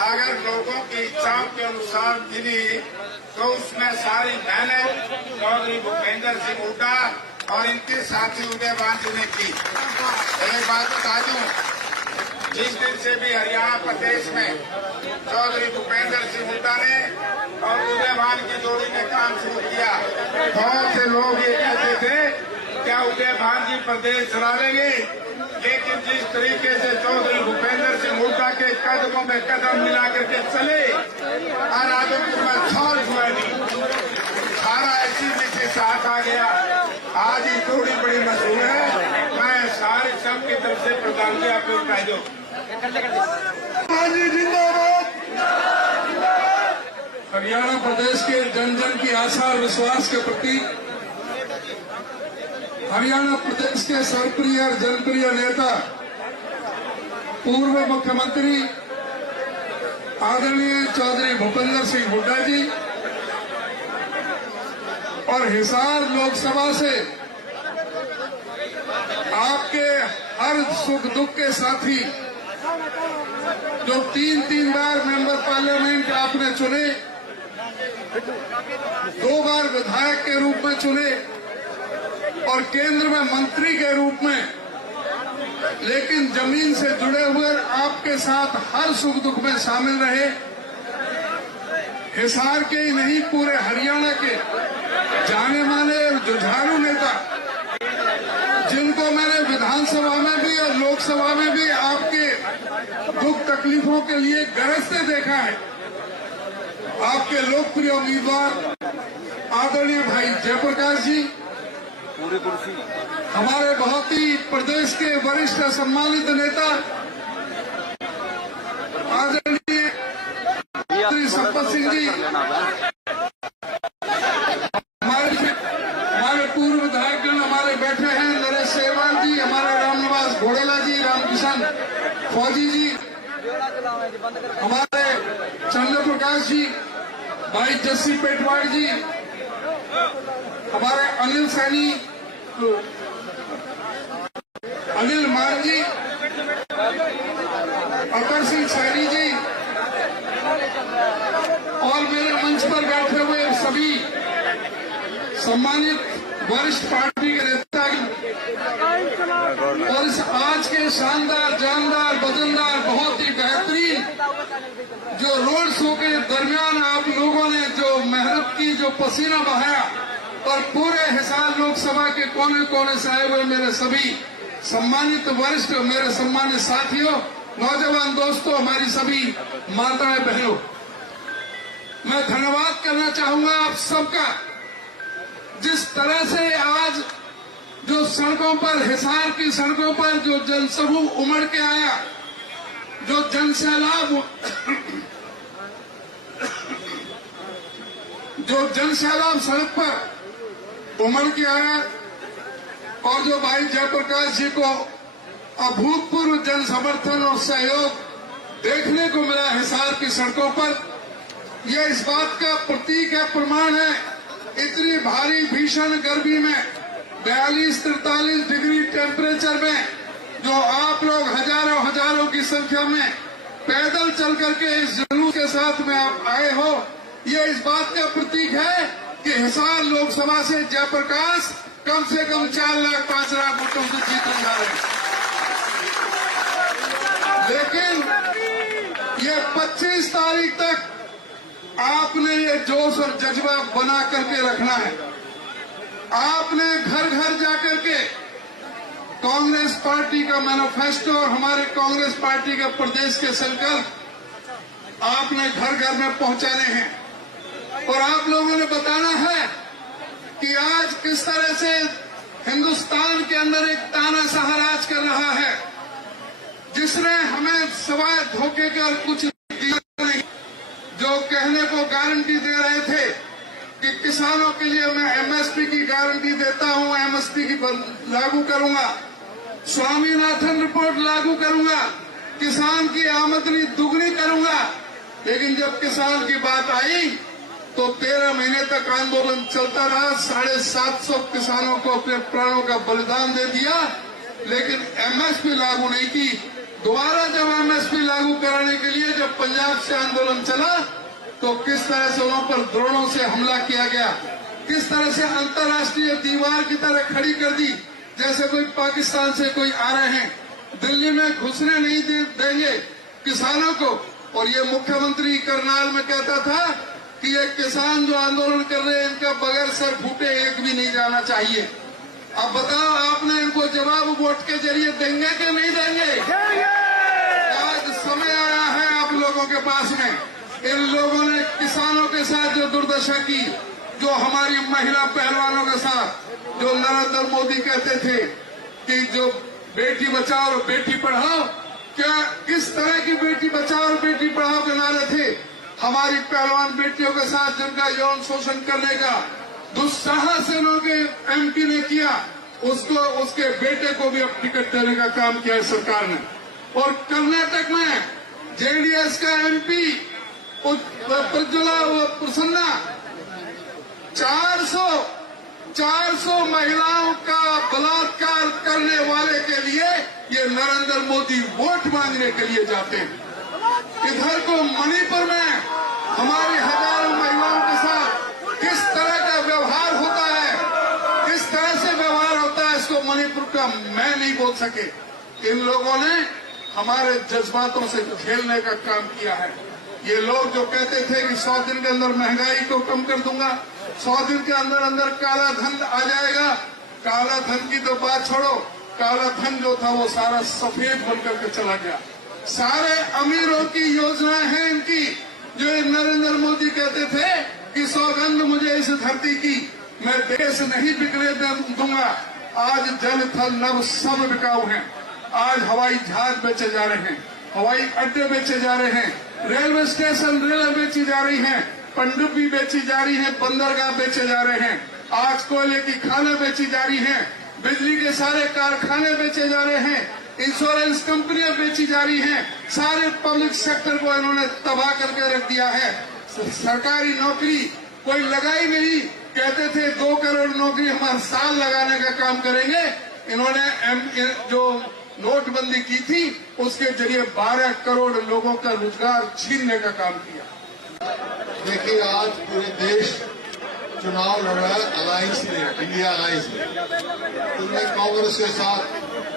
अगर लोगों की इच्छाओं के अनुसार मिली तो उसमें सारी मेहनत चौधरी भूपेंद्र सिंह हुड्डा और इनके साथी उदयभान जी ने की। एक बात बता दूं, जिस दिन से भी हरियाणा प्रदेश में चौधरी भूपेंद्र सिंह हुड्डा ने और उदयभान की जोड़ी ने काम शुरू किया, बहुत से लोग ये कहते थे क्या उदयभान जी प्रदेश चला लेंगे, लेकिन जिस तरीके से चौधरी भूपेंद्र सिंह हुड्डा के कदमों में कदम मिला करके चले और आदमपुर में छाल हुआ नहीं, सारा ऐसी में से साथ आ गया। आज ये जोड़ी बड़ी मशहूर है। मैं सारे सबकी तरफ से प्रधान जी आपको बता दो। हरियाणा प्रदेश के जन जन की आशा और विश्वास के प्रतीक, हरियाणा प्रदेश के सर्वप्रिय और जनप्रिय नेता पूर्व मुख्यमंत्री आदरणीय चौधरी भूपेंद्र सिंह हुड्डा जी और हिसार लोकसभा से आपके हर सुख दुख के साथी, जो तीन बार मेंबर पार्लियामेंट आपने चुने, 2 बार विधायक के रूप में चुने और केंद्र में मंत्री के रूप में, लेकिन जमीन से जुड़े हुए आपके साथ हर सुख दुख में शामिल रहे। हिसार के ही नहीं, पूरे हरियाणा के जाने माने जुझारू नेता, जिनको मैंने विधानसभा में भी और लोकसभा में भी आपके दुख तकलीफों के लिए गरजते देखा है। आपके लोकप्रिय उम्मीदवार आदरणीय भाई जयप्रकाश जी, हमारे बहुत ही प्रदेश के वरिष्ठ सम्मानित नेता आदरणीय श्री संपत सिंह जी, हमारे पूर्व विधायकगण हमारे बैठे हैं, नरेश सेवाल जी, हमारे रामनिवास घोड़ेला जी, रामकिशन फौजी जी, हमारे चंद्र प्रकाश जी, भाई जस्सी पेटवाड़ जी, हमारे अनिल सैनी, अनिल मान जी, अतर सिंह सैनी जी और मेरे मंच पर बैठे हुए सभी सम्मानित वरिष्ठ पार्टी के नेता और इस आज के शानदार, जानदार, वजनदार, बहुत ही बेहतरीन जो रोड शो के दरमियान आप लोगों ने जो मेहनत की, जो पसीना बहाया और पूरे हिसार लोकसभा के कोने कोने से आए हुए मेरे सभी सम्मानित वरिष्ठ, मेरे सम्मानित साथियों, नौजवान दोस्तों, हमारी सभी माताएं बहनों, मैं धन्यवाद करना चाहूंगा आप सबका। जिस तरह से आज जो सड़कों पर, हिसार की सड़कों पर जो जनसमूह उमड़ के आया, जो जनसैलाब सड़क पर उमड़ के आया और जो भाई जयप्रकाश जी को अभूतपूर्व जन समर्थन और सहयोग देखने को मिला हिसार की सड़कों पर, यह इस बात का प्रतीक है, प्रमाण है। इतनी भारी भीषण गर्मी में 42-43 डिग्री टेम्परेचर में जो आप लोग हजारों की संख्या में पैदल चल करके इस जुलूस के साथ में आप आए हो, ये इस बात का प्रतीक है कि हिसार लोकसभा से जयप्रकाश कम से कम 4 लाख 5 लाख वोटों से जीतने जा रहे हैं। लेकिन ये 25 तारीख तक आपने ये जोश और जज्बा बना करके रखना है। आपने घर घर जाकर के कांग्रेस पार्टी का मैनिफेस्टो और हमारे कांग्रेस पार्टी के प्रदेश के संकल्प आपने घर घर में पहुंचाने हैं और आप लोगों ने बताना है कि आज किस तरह से हिंदुस्तान के अंदर एक तानाशाह राज कर रहा है, जिसने हमें सवाए धोखे का कुछ दिया नहीं, जो कहने को गारंटी दे रहे थे कि किसानों के लिए मैं एमएसपी की गारंटी देता हूं, एमएसपी की लागू करूंगा, स्वामीनाथन रिपोर्ट लागू करूंगा, किसान की आमदनी दुगनी करूंगा, लेकिन जब किसान की बात आई तो 13 महीने तक आंदोलन चलता रहा। 750 किसानों को अपने प्राणों का बलिदान दे दिया, लेकिन एमएसपी लागू नहीं की। दोबारा जब एमएसपी लागू कराने के लिए जब पंजाब से आंदोलन चला तो किस तरह से वहां पर ड्रोनों से हमला किया गया, किस तरह से अंतर्राष्ट्रीय दीवार की तरह खड़ी कर दी, जैसे कोई पाकिस्तान से कोई आ रहे हैं। दिल्ली में घुसने नहीं देंगे किसानों को। और ये मुख्यमंत्री करनाल में कहता था कि ये किसान जो आंदोलन कर रहे हैं इनका बगैर सर फूटे एक भी नहीं जाना चाहिए। अब बताओ, आपने इनको जवाब वोट के जरिए देंगे कि नहीं देंगे? आज समय आया है आप लोगों के पास में। इन लोगों ने किसानों के साथ जो दुर्दशा की, जो हमारी महिला पहलवानों के साथ, जो नरेंद्र मोदी कहते थे कि जो बेटी बचाओ और बेटी पढ़ाओ, क्या किस तरह की बेटी बचाओ और बेटी पढ़ाओ के नारे थे? हमारी पहलवान बेटियों के साथ जिनका यौन शोषण करने का दुस्साहस इन्होंने एमपी ने किया, उसको उसके बेटे को भी अब टिकट देने का काम किया है सरकार ने। और कर्नाटक में जेडीएस का एमपी प्रज्वला प्रसन्ना 400 महिलाओं का बलात्कार करने वाले के लिए ये नरेंद्र मोदी वोट मांगने के लिए जाते हैं। इधर को मणिपुर में हमारी हजारों महिलाओं के साथ किस तरह का व्यवहार होता है, किस तरह से व्यवहार होता है, इसको मणिपुर का मैं नहीं बोल सके। इन लोगों ने हमारे जज्बातों से खेलने का काम किया है। ये लोग जो कहते थे कि 100 दिन के अंदर महंगाई को कम कर दूंगा, 100 दिन के अंदर अंदर काला धन आ जाएगा। काला धन की तो बात छोड़ो, काला धन जो था वो सारा सफेद बनकर के चला गया। सारे अमीरों की योजनाएं हैं इनकी, जो नरेंद्र मोदी कहते थे कि सौगंध मुझे इस धरती की, मैं देश नहीं बिकने दूंगा। आज जल थल नभ सब बिकाऊ हैं। आज हवाई जहाज बेचे जा रहे हैं, हवाई अड्डे बेचे जा रहे हैं, रेलवे स्टेशन रेल बेची जा रही हैं, पनडुब्बी बेची जा रही है, बंदरगाह बेचे जा रहे हैं, आज कोयले की खानें बेची जा रही हैं, बिजली के सारे कारखाने बेचे जा रहे हैं, इंश्योरेंस कंपनियां बेची जा रही हैं। सारे पब्लिक सेक्टर को इन्होंने तबाह करके रख दिया है। सरकारी नौकरी कोई लगाई नहीं। कहते थे 2 करोड़ नौकरी हम हर साल लगाने का काम करेंगे। इन्होंने जो नोटबंदी की थी उसके जरिए 12 करोड़ लोगों का रोजगार छीनने का काम किया। देखिए, आज पूरे देश चुनाव लड़ रहा है अलायंस में, इंडिया अलायंस में। उनमें कांग्रेस के साथ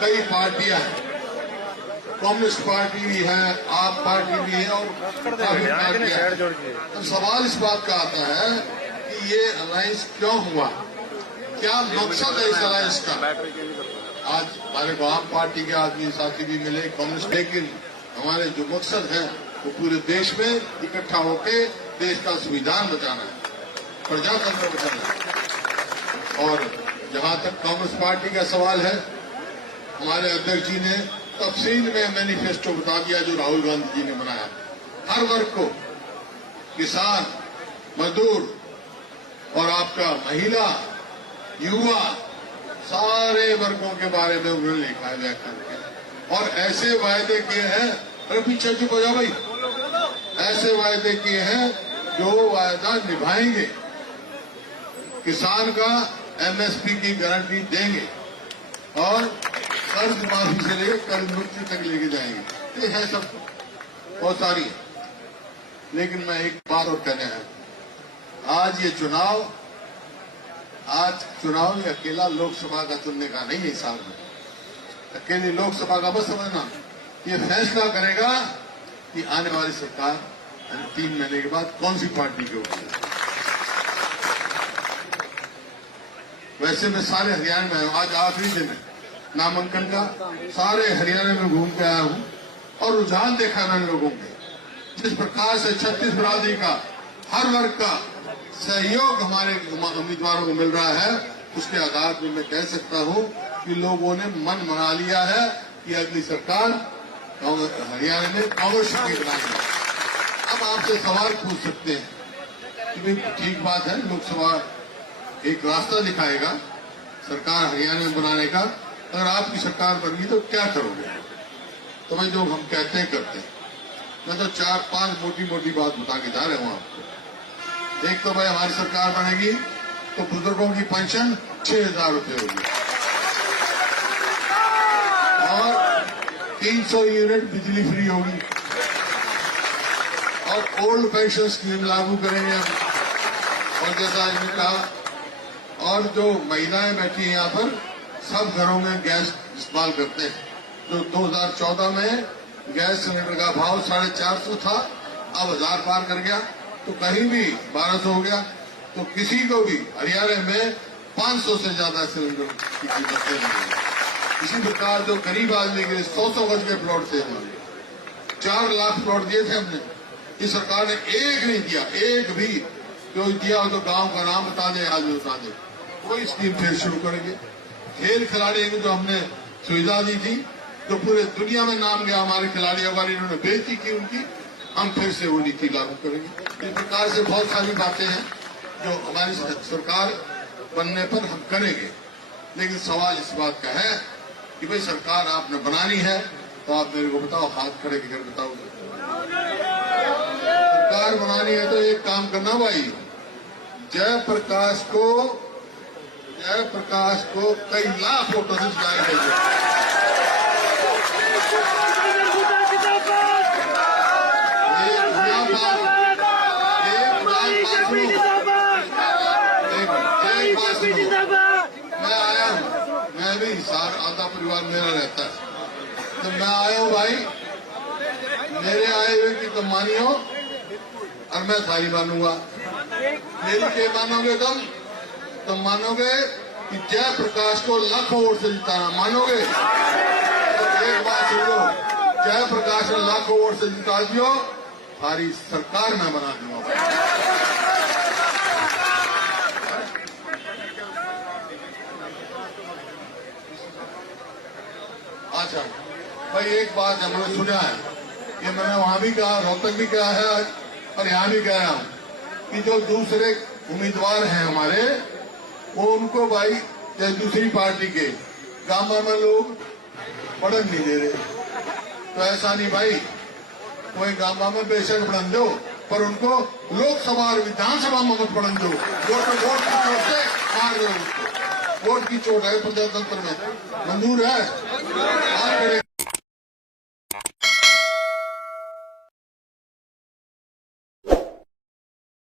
कई पार्टियां हैं, कम्युनिस्ट पार्टी भी है, आप पार्टी भी है और काफी पार्टियां हैं। तो सवाल इस बात का आता है कि ये अलायंस क्यों हुआ, क्या मकसद है इस अलायंस का? आज हमारे को आम पार्टी के आदमी साथी भी मिले, कांग्रेस, लेकिन हमारे जो मकसद है वो पूरे देश में इकट्ठा होकर देश का संविधान बचाना है, प्रजातंत्र बचाना है। और जहां तक कांग्रेस पार्टी का सवाल है, हमारे अध्यक्ष जी ने तफसील में मैनिफेस्टो बता दिया जो राहुल गांधी जी ने बनाया। हर वर्ग को, किसान, मजदूर और आपका महिला, युवा, सारे वर्गों के बारे में उन्होंने लिखा है व्याख्या करके। और ऐसे वायदे किए हैं, अरे पीछे चुप हो जाओ भाई, ऐसे वायदे किए हैं जो वायदा निभाएंगे। किसान का एमएसपी की गारंटी देंगे और कर्ज माफी से लेकर कर्ज मुक्ति तक लेके जाएंगे। ये है सब बहुत सारी है। लेकिन मैं एक बात और कहना है, आज ये चुनाव ये अकेला लोकसभा का चुनने का नहीं है। हिसाब में अकेली लोकसभा का बस समझना, ये फैसला करेगा कि आने वाली सरकार 3 महीने के बाद कौन सी पार्टी के होगी। वैसे मैं सारे हरियाणा में हूं, आज आखिरी दिन है नामांकन का, सारे हरियाणा में घूम के आया हूं और रुझान देखा मैंने लोगों के। जिस प्रकार से 36 बिरादरी का, हर वर्ग का सहयोग हमारे उम्मीदवारों को मिल रहा है, उसके आधार पर मैं कह सकता हूं कि लोगों ने मन बना लिया है कि अगली सरकार हरियाणा में कांग्रेस की बनाएगी। अब आपसे सवाल पूछ सकते हैं कि भाई ठीक बात है, लोकसभा एक रास्ता दिखाएगा सरकार हरियाणा में बनाने का, अगर आपकी सरकार बन गई तो क्या करोगे? तो भाई जो हम कहते हैं करते हैं। मैं तो 4-5 मोटी मोटी बात बता के जा रहा हूं आपको। एक तो भाई हमारी सरकार बनेगी तो बुजुर्गों की पेंशन 6,000 रुपये होगी और 300 यूनिट बिजली फ्री होगी और ओल्ड पेंशन स्कीम लागू करेंगे हम। और जैसा इन्होंने कहा, और जो महिलाएं बैठी हैं यहाँ पर, सब घरों में गैस इस्तेमाल करते हैं। जो 2014 में गैस सिलेंडर का भाव 450 था, अब 1000 पार कर गया, तो कहीं भी 1200 हो गया, तो किसी को भी हरियाणा में 500 से ज्यादा सिलेंडर की कीमत नहीं। इसी प्रकार जो गरीब आदमी के 100 गज के प्लॉट थे, 4 लाख प्लॉट दिए थे हमने, इस सरकार ने एक नहीं दिया, एक भी। जो दिया हो तो गांव का नाम बता दे, आदमी बता दे। कोई स्कीम फिर शुरू करेंगे। खेल खिलाड़ी को जो हमने सुविधा दी थी, जो पूरे दुनिया में नाम गया हमारे खिलाड़ियों का, इन्होंने बेइज्जती की उनकी, हम फिर से वो नीति लागू करेंगे। इस प्रकार से बहुत सारी बातें हैं जो हमारी सरकार बनने पर हम करेंगे। लेकिन सवाल इस बात का है कि भाई सरकार आपने बनानी है तो आप मेरे को बताओ, हाथ खड़े कर बताओ। सरकार बनानी है तो एक काम करना भाई, जयप्रकाश को कई लाख वोटों से जिताएंगे। मैं आया हूँ, मैं भी आधा परिवार मेरा रहता है, तो मैं आया हूँ भाई, मेरे आए हुए की तुम मानियो और मैं सारी मानूंगा। मेरी के मानोगे तुम मानोगे कि जयप्रकाश को लाखों वोट से जिताना, मानोगे? तो एक बात सुनो, जयप्रकाश को लाखों वोट से जिता दियो, सारी सरकार मैं बना दूंगा। अच्छा भाई, एक बात हमने सुना है, ये मैंने वहां भी कहा, रोहतक भी कहा है और यहाँ भी कह रहा हूँ कि जो दूसरे उम्मीदवार हैं हमारे, वो उनको भाई या दूसरी पार्टी के गांव में लोग पढ़न नहीं दे रहे। तो ऐसा नहीं भाई, कोई गांव में बेशक पढ़न दो, पर उनको लोकसभा और विधानसभा में मत पढ़न दो। वोट की चोट से मार दो, वोट की चोट है प्रजातंत्र में, मंजूर है।